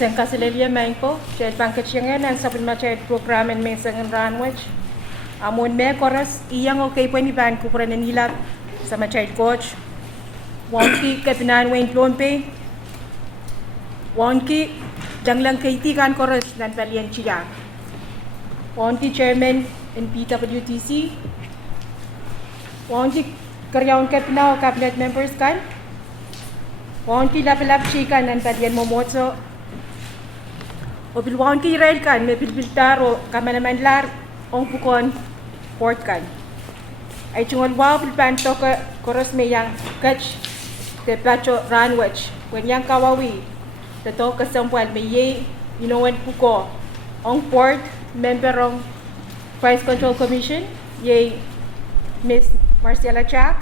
Sen Kasilelia Manko, Chet Bankachingan and Supplementary Program and Mason and Ranwich. Amon me koras iyang okay po ni Vancouver and Hilap sa child coach. Wonki Kapinan Wayne POHNPEI. Wonki janglang kaiti kan koras nan palian chiyang. Wonki chairman in PWTC. Wonki karyawan kapinaw cabinet members kan. Wonki lapilap chikan nan palian momotso. O bilwonki rail kan me bilbiltaro kamanamanlar ong pukon port kan. Ay chungon wow bilpanto ka koros me yang catch te pacho ranwich when yang kawawi te to ka sampwal me ye inowen puko ong port member ong Price Control Commission ye Miss Marcela Chak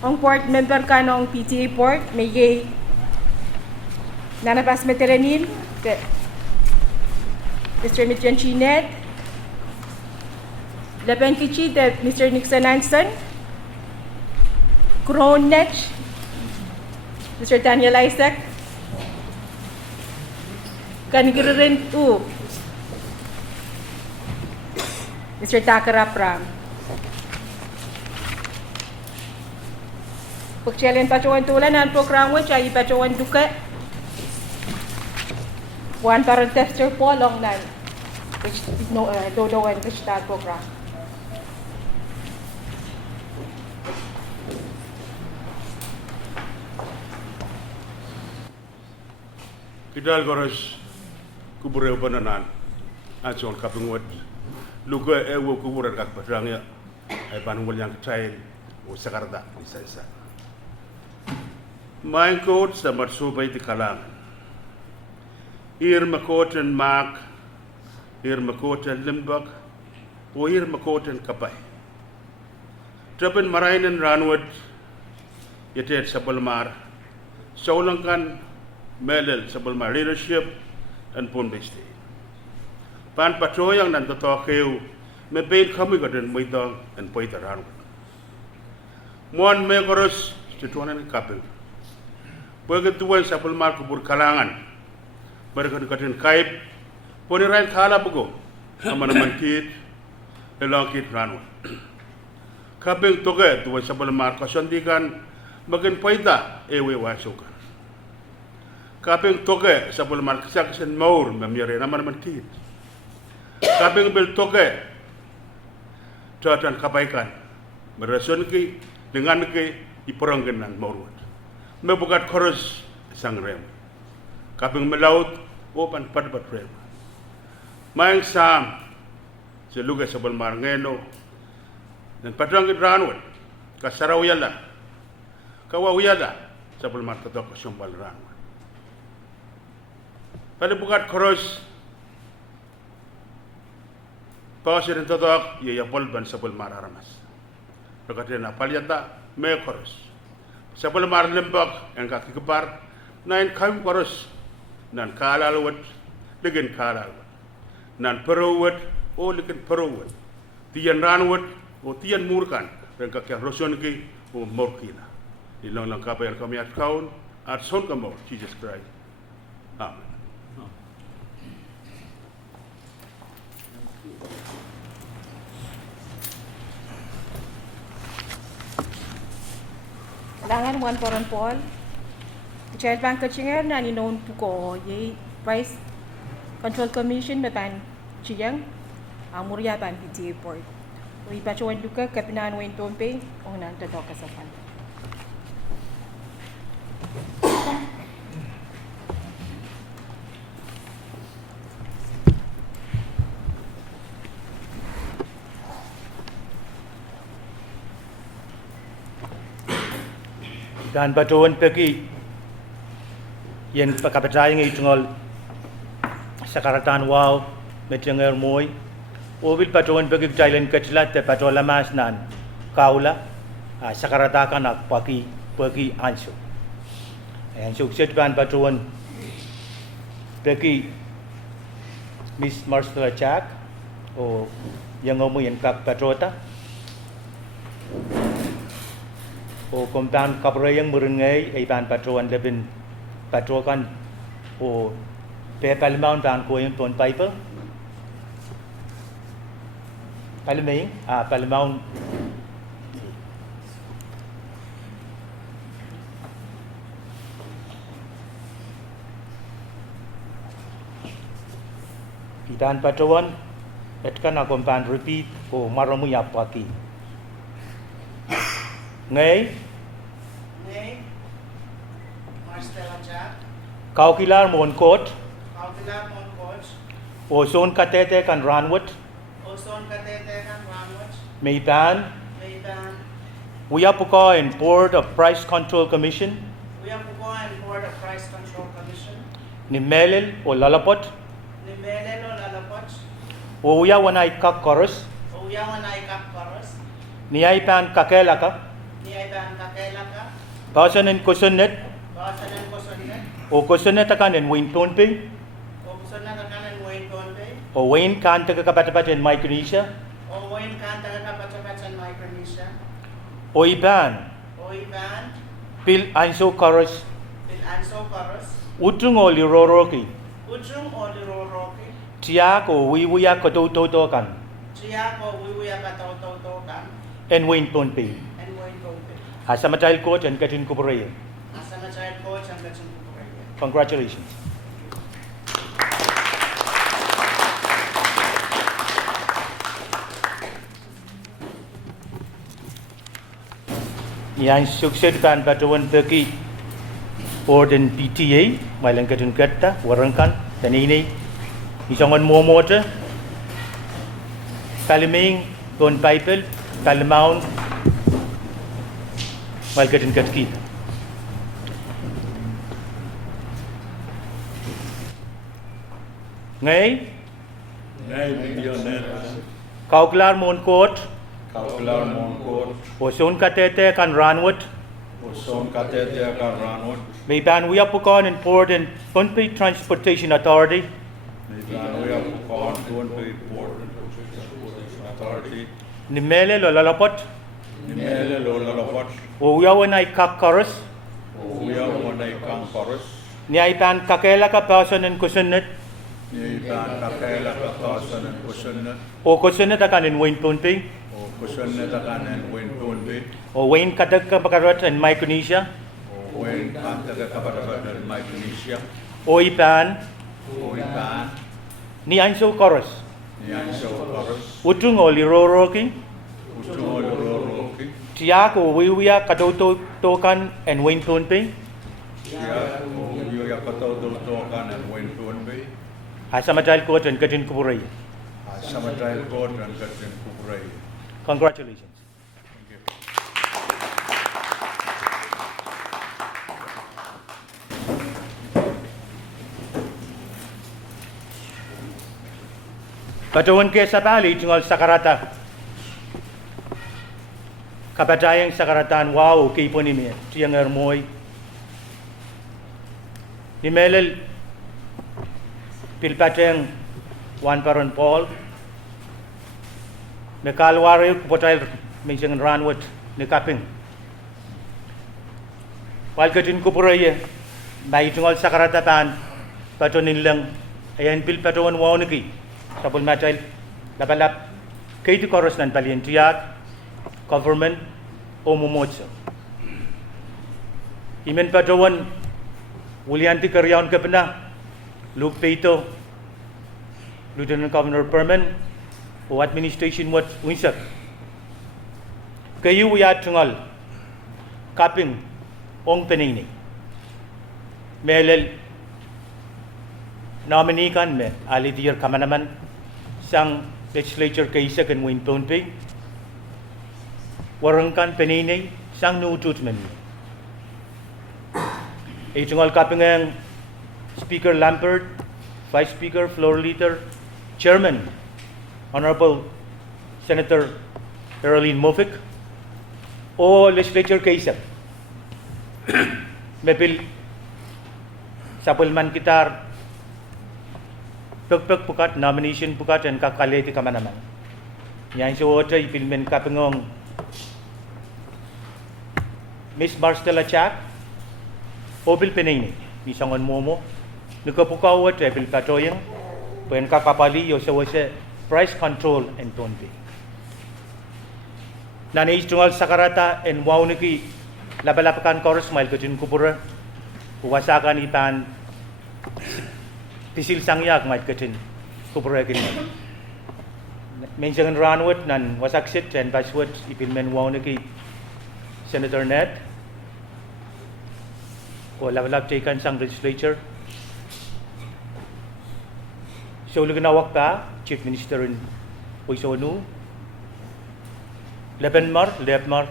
ong port member ka ng PTA port me ye nanapas meteranil te Mr. Mitjan Chinet Laban kichi de Mr. Nixon Anson, Kronech, Mr. Daniel Isaac, Kanigirin U, Mr. Takarapram. Pagchalian pacuan tulan ang program which ay pacuan duka. One parang tester po long nan, which no dodo and which that program. Kidal goros kubure bananan anson kapungwat luga ewo kubure kak padrangya ay panungol yang kecil o sakarta isa-isa main coat sa marsubay di kalangan ir makoten mak ir makoten limbak o ir makoten kapay trapen marainin ranwat yatet sa balmar saulangkan medal sa balmar leadership and POHNPEI state. Pan patroyang nan totokeu me bail kami kaden moitong and poitaran. Mon me koros situana ni kapel. Pagkat tuan sa balmar kubur kalangan. Mereka kaden kaib poni rain khala bugo aman kit elang kit ranu. Kapel toge tuan sa balmar kasandikan magen poita ewe wasukan. Kaping toke sa bulmar kisaksen maur memyare naman kit. Kaping bel toke tuatan kapaikan merasun ki dengan ki iperanggenan maurut. Mebukat koros sang rem. Kaping melaut opan padpat rem. Maing sam seluga sa bulmar ngeno dan padrang ranwat kasarawiyala kawawiyala sa bulmar tatok sumbal ranwat. Pada bukat koros pausirin totok ia polban sabul mararamas. Berkata na palyata me koros. Sabul mar lembak yang kaki kepar nain kaim koros nan kalalwat legen kalalwat. Nan perawat o legen perawat. Tiyan ranwat o tiyan murkan yang kaki roson ki o morkina. Ilang lang kapay kami at kaun at son kamo Jesus Christ. Amen. Langan one poron pol. Child Bankachingan na ninon puko ye Price Control Commission na pan chiyang amurya pan PTA port. Ui pacuan duka Kapinan Wayne POHNPEI o nan tatok kasapan. Dan POHNPEI yang pagkapercaya ng itungol sa karatan wow metyanger moy obil POHNPEI jailen keclat te patolamas nan kaula sa karatakan ak pagi anso and sukses ban POHNPEI Miss Marcela Chak o yang ngomuyan kak patrota o kompan kaprayang merengai ay ban patroan lebin patrokan o pe Parliament ban ko yung ton paper Parliament Parliament Itan patawan et kan akompan repeat o maramu yapati ngay Marstella Jack, kaukilar mon court Kaukilar Mon Coach, o son katete kan ranwat Oson Katete kan Ramwich, may ban Mayban, Uyapuka and Board of Price Control Commission Uyapuko and Board of Price Control Commission, ni Melil o Lalapot Nimelelo Lalapoch, o uyawanay kak koros Uyawanay Kap Koros, ni Aipan kakelaka Niaiban Kakelaka, pasanin kusunet Basanan Kosonet, o kusunet akan en win tonpe Okusona Kakanan Wayne Tonbe, o win kan tagakapat en Micronesia O Wayne Kanta Kapachapachan Micronesia, o iban O Iban, pil anso koros Bil Anso Koros, utung o liroroki Ujung O Liroroki, tiyak o wiwuya katototo kan Chiako Wiwia Katotokan, en win tonpe and Wayne Tonbe. asamatal coach and katin kubraya Asama Child Coach and Gachin Kukuraya. congratulations yang sukseskan patawan bagi Orden PTA mailang kadun kata warangkan dan ini isongan momote kaliming don paipel kalimaun mal kadun katki ngay kauklar mon court Kaukilar Monkot, osun katete kan ranwat Uson Katete Karanot, may ban uyapukon and port and POHNPEI Transportation Authority Nilanuya Pukon, Tuanpei Port Authority, ni mele lo lalapot Nimele Lolalapot, o uyawanay kak koros Uya Wanay Kang Koros, ni aipan kakela ka person and kusunet Niban Kakela Kakasan and Kusunet, o kusunet akan in win POHNPEI O Kusunet and Win Tuanpei, o win kadag ka pakarot in Micronesia O Win Kantaga Kapatabat and Micronesia, o ipan O Iban, ni anso koros Nianso Koros, utung o liroroki Utungo Lororoki, tiyak o wiwuya katotokan and win POHNPEI Tia O Yuya Katotokan and Win Tuanpei, asamatal coach and katin kuburay Samatai Court and Katin Kupray. congratulations Thank you. patawan ke sabali tunggal sakarata kapatayang sakaratan wow kipo ni mi tiyang ermoy ni melel pilpateng wan paron Paul me kalwari potail menjeng ranwat ni kaping wal katin kupuraye mai tunggal sakarata pan patonin lang ayan pilpatawan wow niki tapol matal lapalap kay tu koros nan palien tiyak government o momotso imen patawan Wulianti karyawan ka pena Luke Peito Lieutenant Governor Perman o administration wat winsak kayu ya tungal kaping ong penini melel nominee kan me alidir kamanaman sang legislature kaisa kan win POHNPEI warangkan penini sang nutut men itungal kapingang Speaker Lampert, Vice Speaker Floor Leader, Chairman Honorable Senator Caroline Moffik o legislature kaisa mepil sapulman kitar pagpag pukat nomination pukat and kakaleti kamanaman yan so otra ipilmen kapingong Miss Marstella Chak Obil Penini, Misangon Momo, Nukapukau at Epil Patoyang, when Kakapali, Yosawase, price control and Tonpi. Nanaitungal Sakarata and Wauniki, Labalapakan Chorus, Malkatin Kupura, Wasakan Ipan, Tisil Sangyak, Malkatin Kupura. Mention Ranwood, Nan Wasaksit and Bashwood, Ipilmen Wauniki, Senator Ned, or Lavalap taken some legislature. Sholuganawak pa, Chief Minister in Uisonu, Lebmar,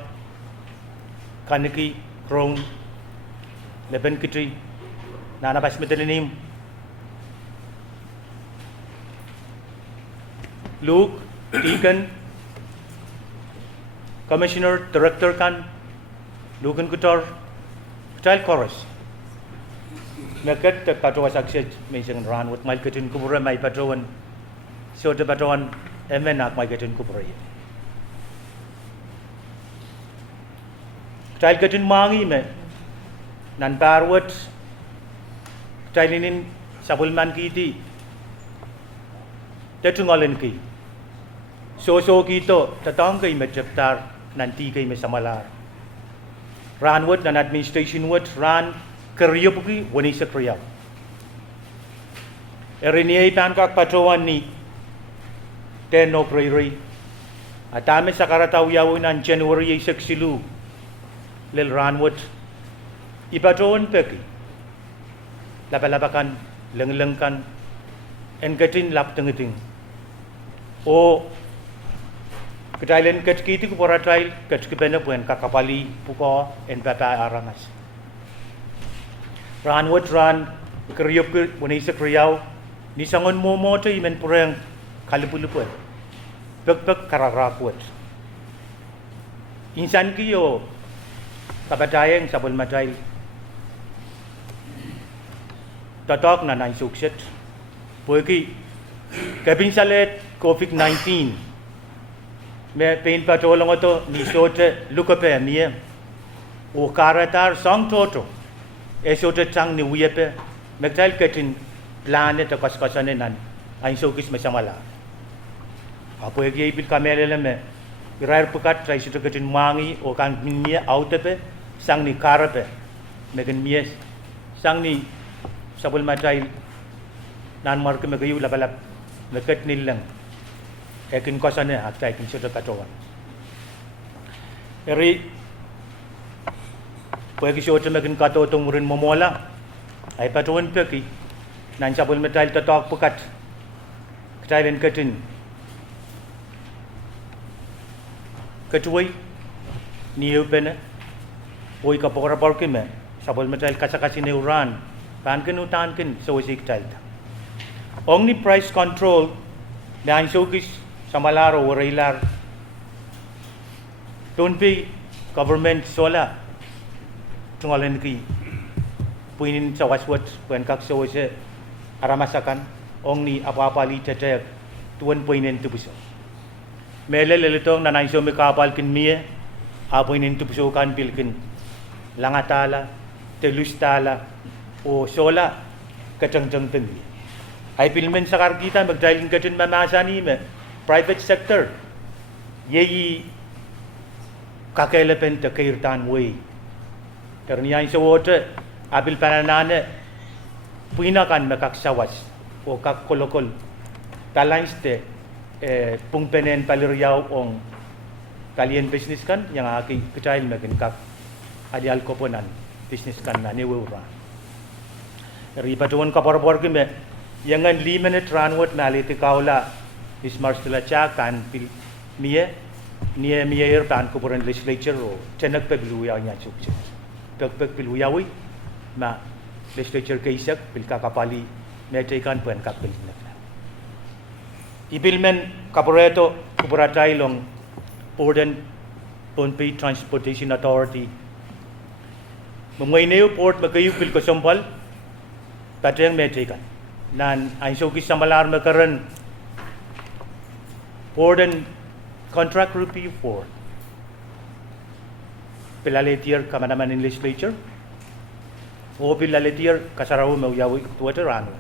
Kaniki, Crown, Leben Kitri, Nana Basmetelinim, Luke, Deacon, Commissioner, Director Kan, Lugan Kutor, Child Chorus. Nakat Patoa success mention run with my kitchen Kubura, my patron, so the patron, and then not my kitchen Kubura. Child kitchen Mangi me, Nan Parwat, Chilinin, Sabulman Kiti, Tetungolen Ki, So Kito, Tatonga Imechaptar, Nantika Mesamalar. Ranwood and administration would run Karyopuki when he's a Kriya. Eriniay Pankak Patroan ni 10 no Prairie. Atame Sakarataw Yawin on January 6 Lil Ranwood. Ipatroan Peki. Lapalabakan, Langlangkan, and Gatin Laptangating. O Katilan Katkiti Kupuratil, Katkipenap when Kakapali, Puko, and Papa Arangas. Ranwood ran, Karyop when he's a Kriyaw, Nisangon Momoto, Imen Purang, Kalipuluput, Puk Kararakwut. Insanki o Kapatayang Sabul Matail. Tatok na naisuksit. Puki, Kapin Salet, COVID-19. May pain patolong ito ni sote lukape niya o karatar sang toto e sote tang ni wiyepe magdal katin planet o kaskasanin nan ay sokis masamala apo egi ibil kamelele me irar pukat try sito katin mangi o kan niya autepe sang ni karape megan mies sang ni sabul matay nan marke magayu labalap nakat nilang Ekin kosane at taking such a katoan. Eri Pwegi shota makin kato tumurin momola. Ay patuan peki. Nan sabul metal tatok pukat. Katayin katin. Katuay. Niyo pene. Uy kapokara porkime. Sabul metal kasakasin uran. Pankin utankin so isik talta. Only price control. Dan showkis Samalaro Warailar POHNPEI government sola tungalan ki puinin sa waswat when kak so se aramasakan ongni apa-apa li tete tuan puinin tubuso mele lelitong nanay so mikapal kin mie apuinin tubuso kan pilkin langatala telustala o sola kacang-cang tinggi ay pilmen sa karkita magdalin katin mamasani me private sector yeyi kakelepen te kairtan way terniyan sa water abil pananane puinakan makaksawas o kakkolokol talans te pungpenen paliryaw ong kalien business kan yang aki kecil makin kak adial koponan business kan na newura ripatuan kapor-por kime yangan 5 minute ranwat maliti kaula is marstila cha kan pil mie pan kupuran legislature o chenak pe biluya nya chukche pek biluya wi ma legislature kaisak pil kakapali mete kan pen kap pil na ibilmen kaporeto kupuratai long POHNPEI Transportation Authority Mungay port magayu pil kosompal pateng mete kan nan aiso ki samalar makaran POHNPEI contract review for Pilaletier Kamanaman in legislature Obil laletier kasarawu mau yawi Twitter ranut.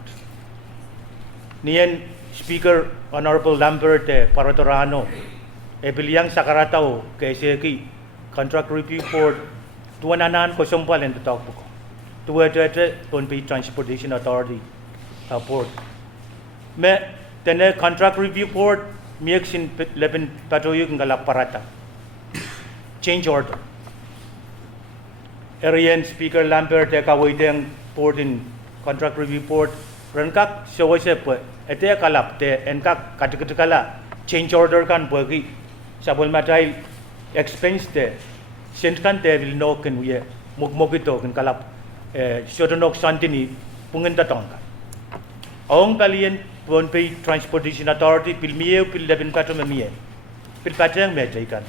Nien Speaker Honorable Lambert Paratorano ebiliang sakaratao kaiseki contract review board tuananan ko sumpal en talk ko. Tuwete POHNPEI Transportation Authority board. Me tene contract review board mieksin leben patoyuk ngalak parata. Change order. Arian Speaker Lambert kawaiteng board in contract review board renkak sewase pe ete kalap te enkak katikala change order kan bagi sabul matai expense te sent kan te will no kan we mugmogito kan kalap sodonok santini pungen tatong kan ong palien POHNPEI Transportation Authority pilmie pil leben pato memie pil pateng me kan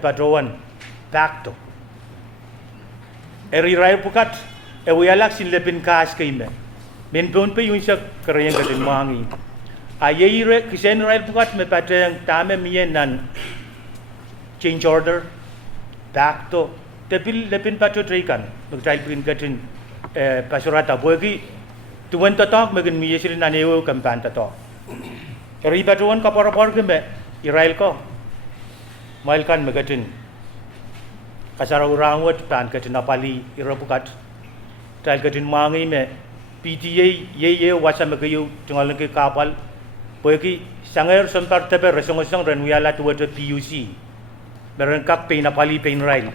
patroan back to eri rai pukat we alak sin leben kas kaime men POHNPEI unsa karayang kadin mangi ayire kisen rai pukat me pateng tame mie nan change order back to tepil lepin pato trikan magtail pin katin pasurata bogi tuan tatok magan mi yesir na newo kampan tatok eri patuan kapor ke me Israel ko mail kan magatin kasara urawat pan katin apali irapukat tal katin mangi me PTA ye wasa magayu tungal ke kapal bogi sanger sampar tepe resongosong renuyala tuwat PUC meron kak pe napali pe Israel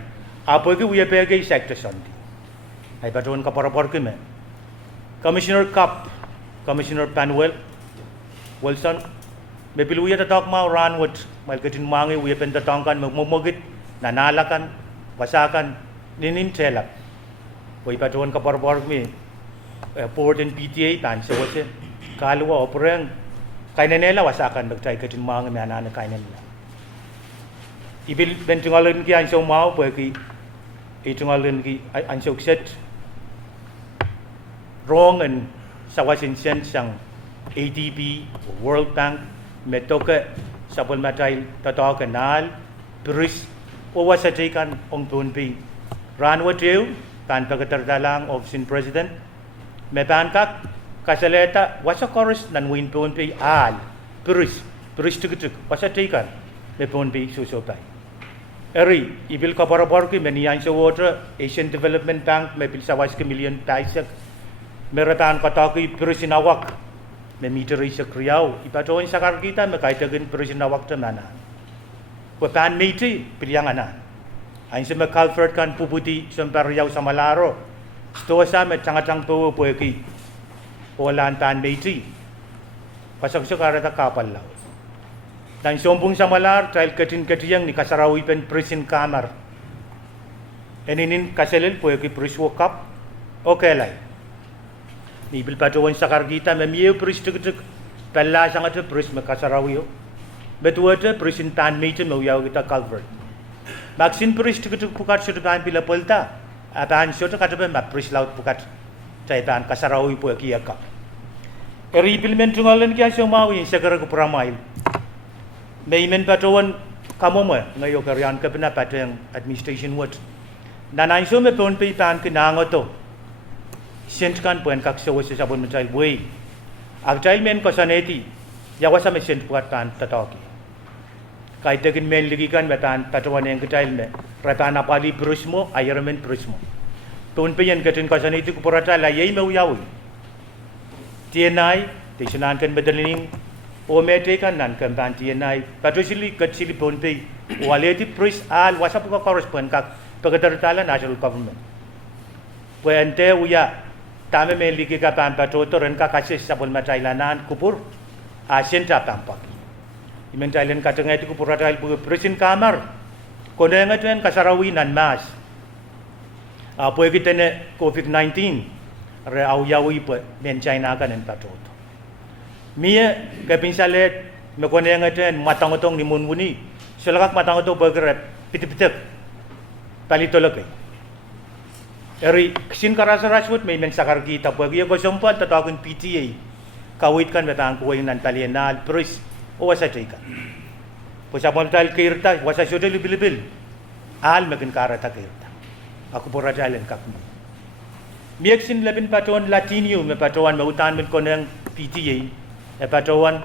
apo ke uye pe ke sector santi ay patuan kapor ke me Commissioner Cup, Commissioner Panuel, Wilson, maybe we had a talk mau run with Malkatin Mangi, we have been the Tonkan, Mumogit, Nanalakan, Wasakan, Ninin Telak. We patuan kapar me, port in PTA, and so what's it? Kalua operang, Kainanela Wasakan, but Katin Mangi, Manana Kainanela. Ibil Bentingalinki and so mau, Perky, Etungalinki, and so set. Wrong and sawasin sen sang ADB World Bank metoke sabon matai tato kanal turis owasatikan ong POHNPEI ranwa tiu pan pagkatardalang of sin president me bankak kasaleta wasa chorus nan win POHNPEI al turis tutuk wasatikan me POHNPEI susopay eri ibil kabarabor ki meniyan sa water Asian Development Bank me bil sawas ke million paisak Merataan kataki perisinawak memiteri sekriau ipatoin sakar kita mekaitagen perisinawak temana wepan miti piliangana ain sema culvert kan puputi sempar riau samalaro stosa met sangatang po poeki olan tan miti pasak sakara ta kapal law dan sombong samalar trail ketin ketiyang ni kasarawi pen presin kamar eninin kaselel poeki priswo cup okay lai ni bil patuan sakar kita memie pris tuk pella sangat pris makasarawiyo betuate prisin tan meite mau yau kita culvert vaksin pris tuk pukat sudah pan pila polta apan sudah kata be pris laut pukat tai pan kasarawi pu kia kap eri implement ngalen kia semau in sakar ku pramail meimen patuan kamoma ngayo karyan ka pina pateng administration wat nanai so me POHNPEI pan kinangoto sent kan puen kak sewa sabon mencail buai agcail men kosaneti yawasa me sent puat pan tatoki kai tegin men ligi kan betan patuan yang kecail me ratan apali brusmo ayermen brusmo POHNPEI yang ketin kosaneti ku porata la yei me uyawi TNI tesunan kan bedelining o mete kan nan kan pan TNI patusili kecili POHNPEI waleti pris al wasa puka correspond kak pagadartala national government puente uya tame me ligi ka pan patoto ren ka kasis sabon matailanan kupur asenta tampak imen tailen ka tengai tu kupur tail bu presin kamar kone ngaten kasarawi nan mas apo evitene COVID-19 re au yawi pe men China kan en patoto mie ka pinsalet me kone ngaten matangotong ni munwuni selakak matangoto bergerep pitip-pitip palitolokai eri kisin karasa raswut may men sakar kita bagi ko sompan tatawagin PTA kawit kan betang kuwing nan talienal pris o wasa tika po sa montal kirta wasa syudel libil al makin karata kirta aku pura jalen kakmu Miexin lebin patawan Latino me patawan me utan men koneng PTA e patawan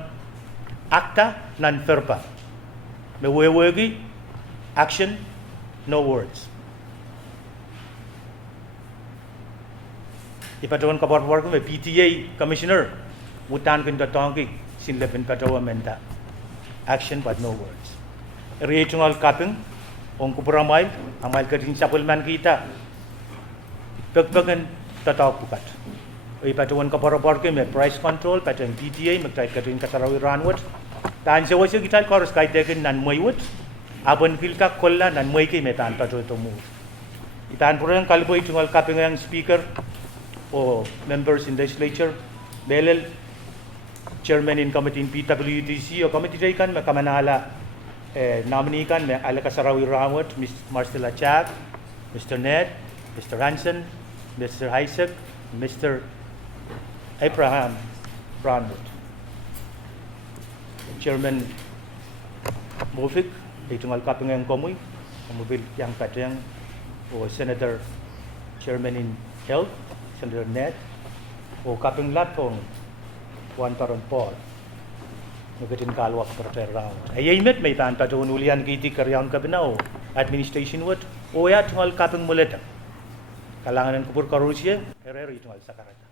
acta nan verba me wewegi action no words. I patawan kabar work me PTA commissioner utan kin tatongi sin lebin patawan menta action but no words. Regional kaping ong kupuramay amal kadin supplement kita pagpagan tatak bukat. Oi patuan kaparabar ke me price control patuan PTA magtai kadin kasarawi ranwat. Tan se wasi kita korus kait dekin nan moywut. Aban filka kolla nan moy ke me tan patu to move. Itan puran kalbo itungal kaping yang speaker o members in legislature belel chairman in committee in PWTC o committee dai kan me kamanala nominee kan me ala kasarawi ranwat Miss Marcela Chag, Mr. Ned, Mr. Hansen, Mr. Isaac, Mr. Abraham Brownwood. Chairman Mofik, itungal kaping yang komoy, mobil yang kateng, o Senator Chairman in Health, Senator Ned, o kaping latong Juan Paron Paul. Magatin kalwak per round. Ayaymet may tan patuon ulian kiti karyaon kabinaw administration wat o ya tungal kaping muleta. Kalangan ng kupur karusya, herero itungal sa karata.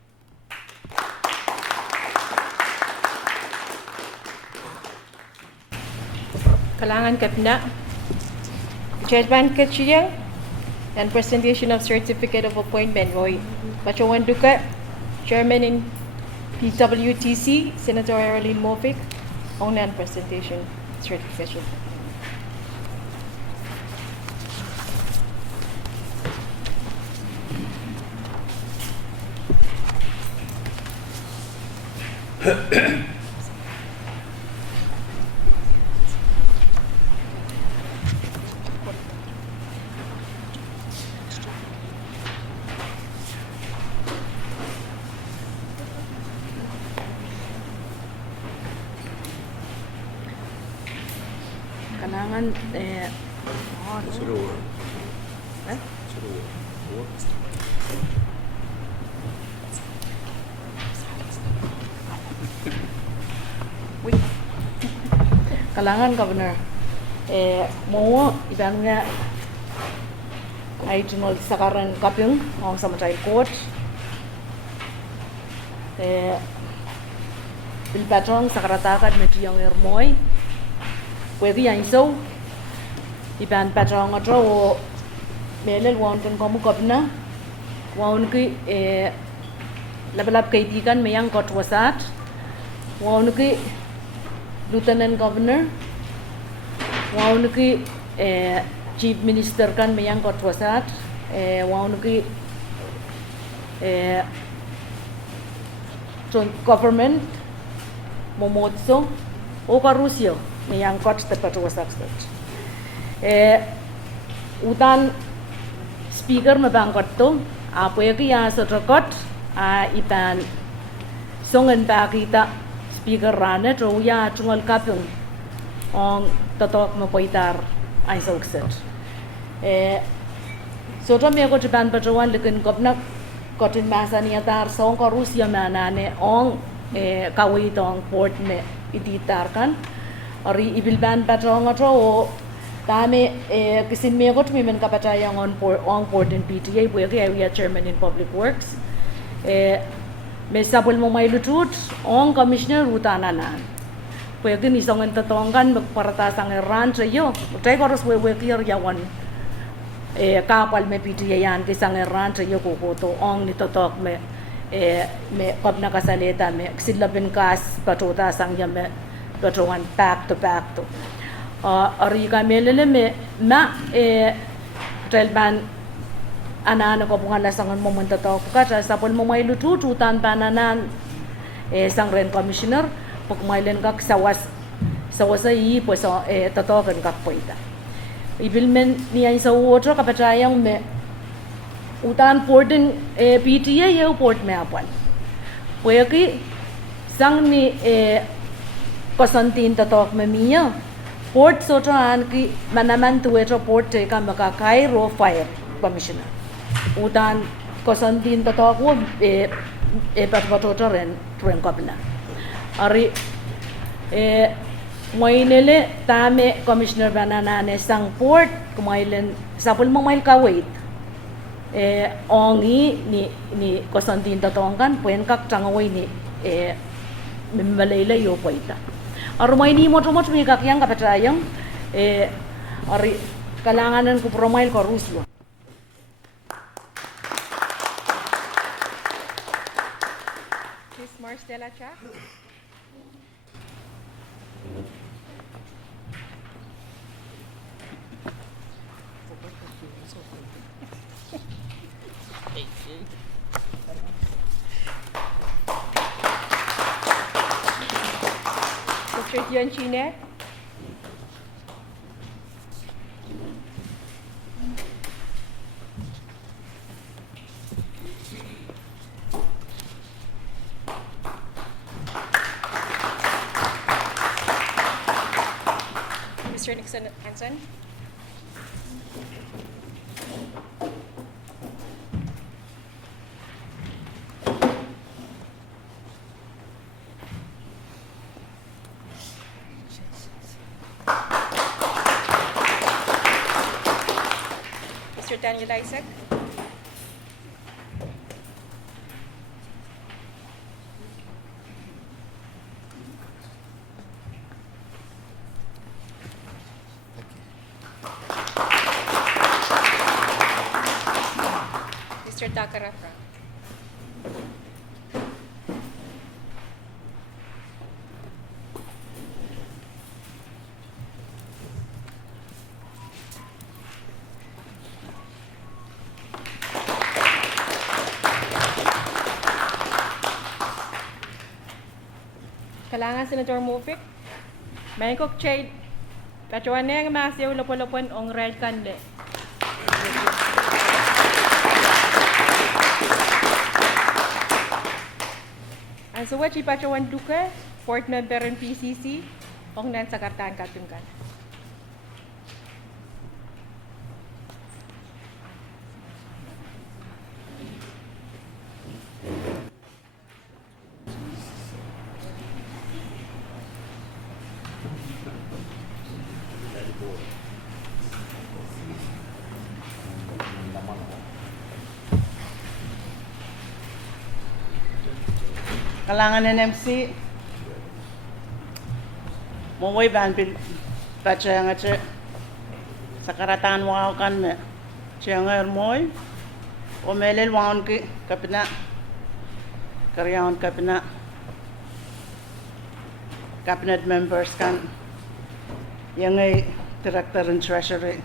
Kalangan kapna. Judgment kachiyang and presentation of certificate of appointment. Roy Bachawan Duka, Chairman in PWTC, Senator Arlene Mofik, on and presentation certification. Kalangan Seluruh. eh? Seluruh. Wait. Kalangan Governor mo ibang nga ay tunol sa karang kapyung ang sa matay court bilbatong sa karatakan medyo ermoy pwede yan so iban patong atro o melel wonton komu governor won ki labalab kaibigan mayang kotwasat won ki lieutenant governor won ki chief minister kan mayang kotwasat won ki government momotso o karusyo mayang kot te patwasat utan speaker mabangkot to apoy ki ya sa trokot ipan songen ba kita speaker rane to ya tungal kapung on totok mo poitar ay saukset so to me ko tiban patawan lekin kopnak kotin masa niya tar song ko Rusya manane on kawi tong port me ititar kan ori ibilban patong atro Tame kisin me ko tumimen kapatayang on port in PTA buwagi area chairman in public works may sabol mo may lutut on commissioner utananan buwagi ni songan tatongkan magparatasang ran sa iyo tay koros buwagi yawan kapal me PTA yan kisang ran sa iyo kukuto on nitotok me kop na kasalita me kisilabin kas patuta sang yame patuan back to ari kamelele me ma telban anana ko bunga na sangon mo munta to ka sa pol mo may lutututan pananan sang ren commissioner pag mailen kak sawasa yi po sa tatokan kak poita ibilmen niya sa otro kapatayang me utan porten PTA yo port me apan pueki sang ni Konstantin tatok me miya Port sotoan ki manaman tuweto port ka makakai ro fire commissioner utan kosan din to ko pat ren tren kapna ari moinele tame commissioner banana ne sang port kumailen sapul mo mail ka wait ongi ni kosan din to kan puen kak changawai ni membalele yo poita arumay ni mo mi kak yang kapatayang ari kalanganan ko promail ko ruslo. Miss Marcela Cha. Mr. Dion Chine. Mr. Nixon Hanson. Mr. Daniel Isaac. Mr. Takarafra. Kalangan Senator Mufik. May kok chay. Kacuan nga masiyaw lopon-lopon ong red kande. Ang suwa si Pachawan Duque, Port Member ng PCC, ong nan sa kartaan katungkan. Kalangan NMC Mumbai banpil pachanga che sakaratan wow kan me chengar moy o melel waun ki kapna karyaon kapna cabinet members kan yang ay director and treasury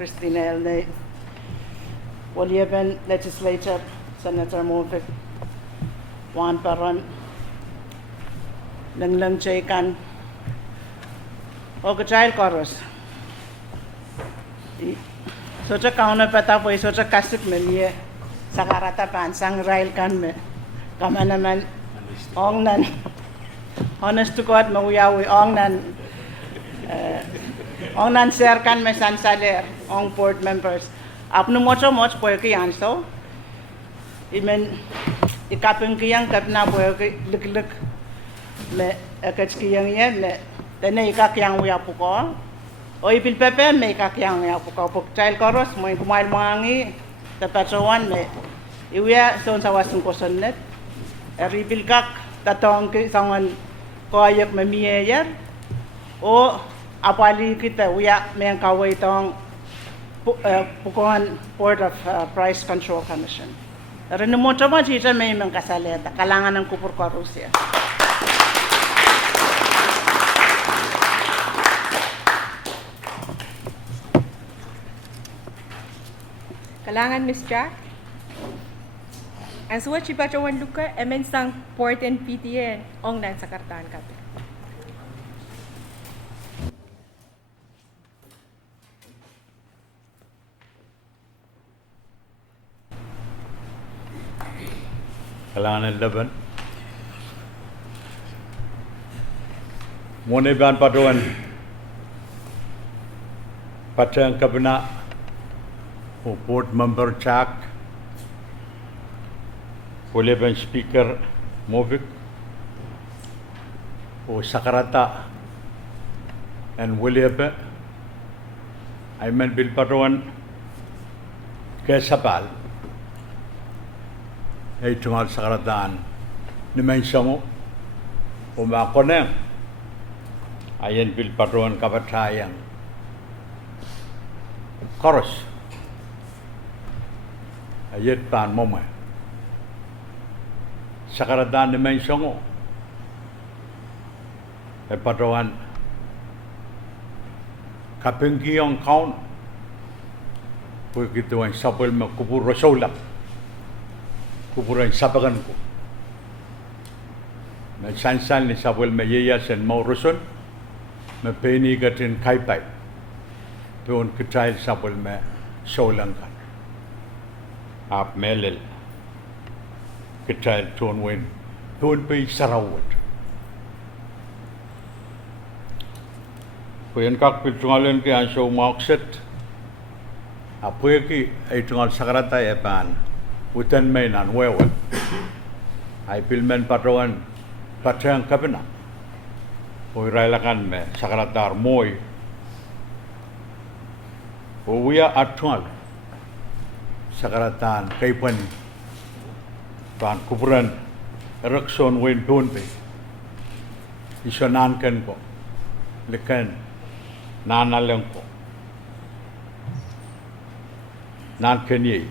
Christina Elnay Waliaben legislator Senator Mufik Juan Paron Lang chay kan o kachayal koros socha kauna pata po socha kasip me liye sakarata pansang rail kan me kama naman ong nan honest to God mawiyawi ong nan share kan me sansaler ong board members apno mocho po ki anso imen ikapeng kiyang kapna po ki lik me akach kiyang ye me tene ikakyang uya po ko o ipil pepe me ikakyang uya po ko pok child koros mo kumail mangi tapachawan me iuya son sa wasung kosonnet eripil kak tatong ki sangon koyek me miyer o apali kita uya me ang kaway tong pukuhan Board of Price Control Commission rin mo chama chicha me mang kasaleta kalangan ng kupur ko Russia. Kalangan Miss Jack. Ang suwa si Pachawan Luka, emen sang Port and PTN, ong nan sa kartaan kape. Kalangan 11. Mone ban Pachawan Pachang Kabina Board Member Chak boleh ben speaker Movik, o Sakarata, and William, I mean Bill Patuan, Kesapal, ay tungal Sakarataan, ni Mensamo, o Makoneng, ayan Bill Patuan Kapatayang, Chorus, ayat pan momay. Sakarataan ni Mensamo, ay Patuan, Kapengkiyong kaun, begitu ang sapel me kubur rasulak, kubur ang sapagan ko. Me sansan ni sapel me yeyasen mau rusun, me peni gatin kaipai, tuon kecil sapel me solangkan. Ap melel, kecil tuon win, tuon POHNPEI sarawat. Kuyan kak piltungalan ke ansyo maukset, apoy ki ay tungal sakarata pan, utan may nan wewan, ay pilmen patawan patang kabina, uy railakan me sakaratar moy, uya atungal sakaratan kaipan, pan kuburan rekson wen POHNPEI, isanankan ko, lekan Nana lengko, nan kenye,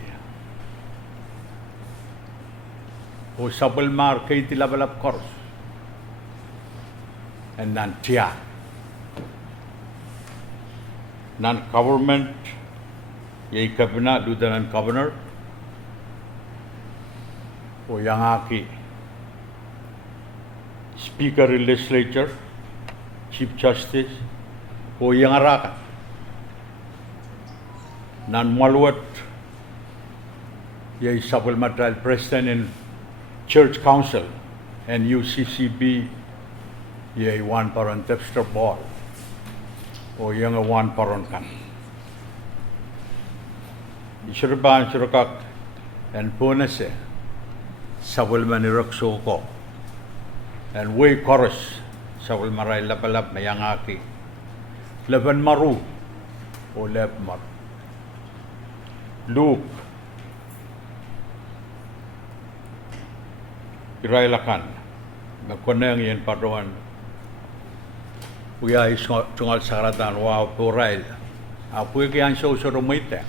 o sabel mar kay tilabalap kors, and nan tia, nan government, yay cabinet, lieutenant governor, o yang aki, speaker of legislature, chief justice. O yang arakan nan maluat yay sabal matral president in church council and UCCB yay one paron tepster ball o yang one paron kan isurban surukak and bonus sabal manirakso ko and way chorus sabal maray lapalap mayangaki Leban maru o leb mar. Luke irailakan nakoneng yen padoan uya is tungal saratan wa porail apu ke ansho soro maite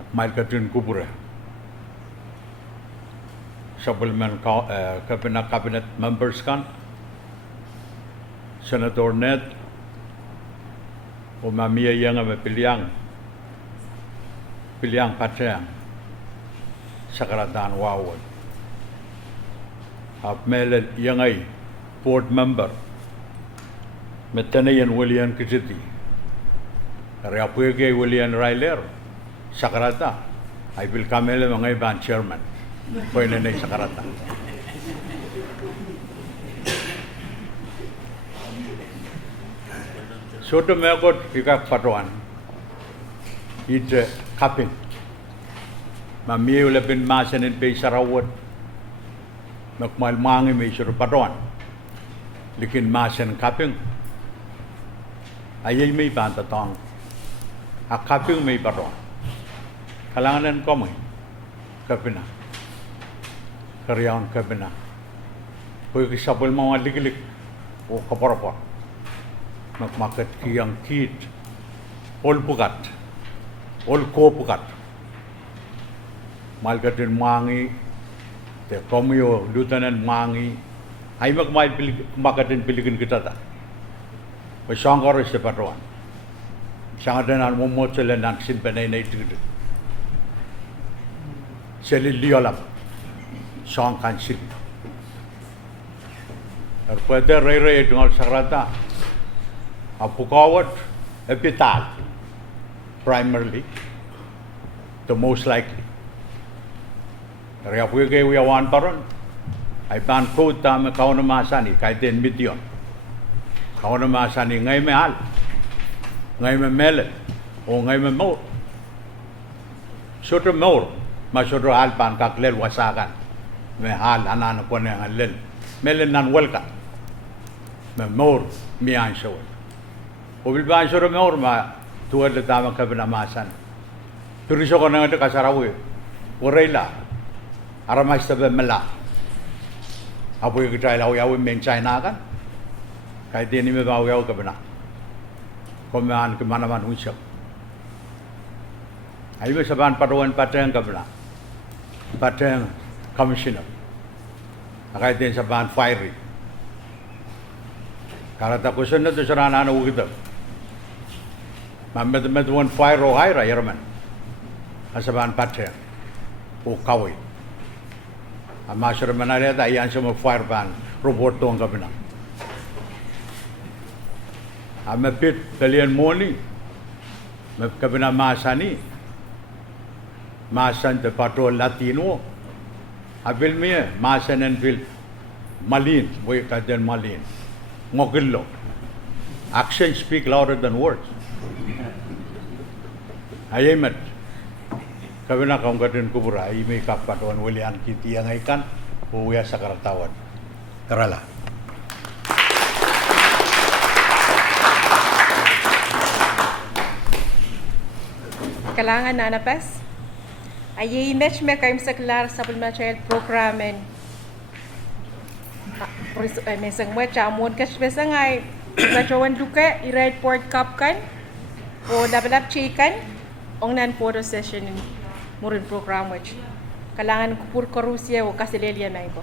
akmal katun kubura supplement cabinet members kan Senator Ned o mamia yang ame piliang patang sakaratan wawon ap mele yang ay board member metanayan William Kijiti area puege William Ryler sakarata ay bil kamele mga ban chairman ko ina sakarata Soto megot ikak patuan, ite kapin, mamiu lebin masan in POHNPEI sarawat, makmal mangi may sur patuan, likin masan kapin, ayay may bantatong, akapin may patuan, kalanganan ko may kapina, karyaon kapina, puwi kisapul mga ligilik o kaparapar. Magmakat kiyang kit, all pukat, all ko pukat. Malgatin mangi, te komyo, lieutenant mangi, ay makatin pilikin kita ta. Pasangkar sa patuan. Sangat dan momot sila nang sinpenay na ito. Sila liyolap, sangkan sila. Pwede ray-ray itong sakrata. Apukawat, epital, primarily, the most likely. Kaya puwi kayo yawan paron, ay pan code tama kao na masani, kahit 10 million. Kao na masani, ngay may hal, ngay may melet, o ngay may more. Soto more, Masudro hal pan kaklel wasakan. Me hal anan ko ne halel. Melen nan welka. Me mor mi ansho. Obil ba ansho mor ma tuad le tama kabina masan. Turiso ko na kasarawi. Orela. Aramay sabe mela. Apo yung kitay lau yaw men China kan. Kahit di ni me ba yaw kabina. Komean ke mana-mana unsap. Ayo saban patuan pateng kabina. Pateng commissioner. Kahit din saban fiery. Kalau tak kusun itu serana anu gitu. Mamet one fire o haira yerman. Asaban pateng. O kawai. Amasir manala da yan sama fire ban robot tong kabina. Amapit kalian moni. Kabina masani. Masan de patrol Latino. Abil mie masan and bil malin. Boy kajan malin. Ngokillo. Actions speak louder than words. Ayamat. Kabina kaum kaden kubura. Imi kapatuan walian kiti yang ikan. Uya sakaratawan. Kerala. Kalangan na napas. Ayay match me kaim sa klar sa pulmachayal programen. Mesang mo chamon kas besangay. Nachawan duka i-ride port cup kan. O dabalap chikan. Ong nan photo session murin program which. Kalangan kupur korusya o kasilelya na ibo.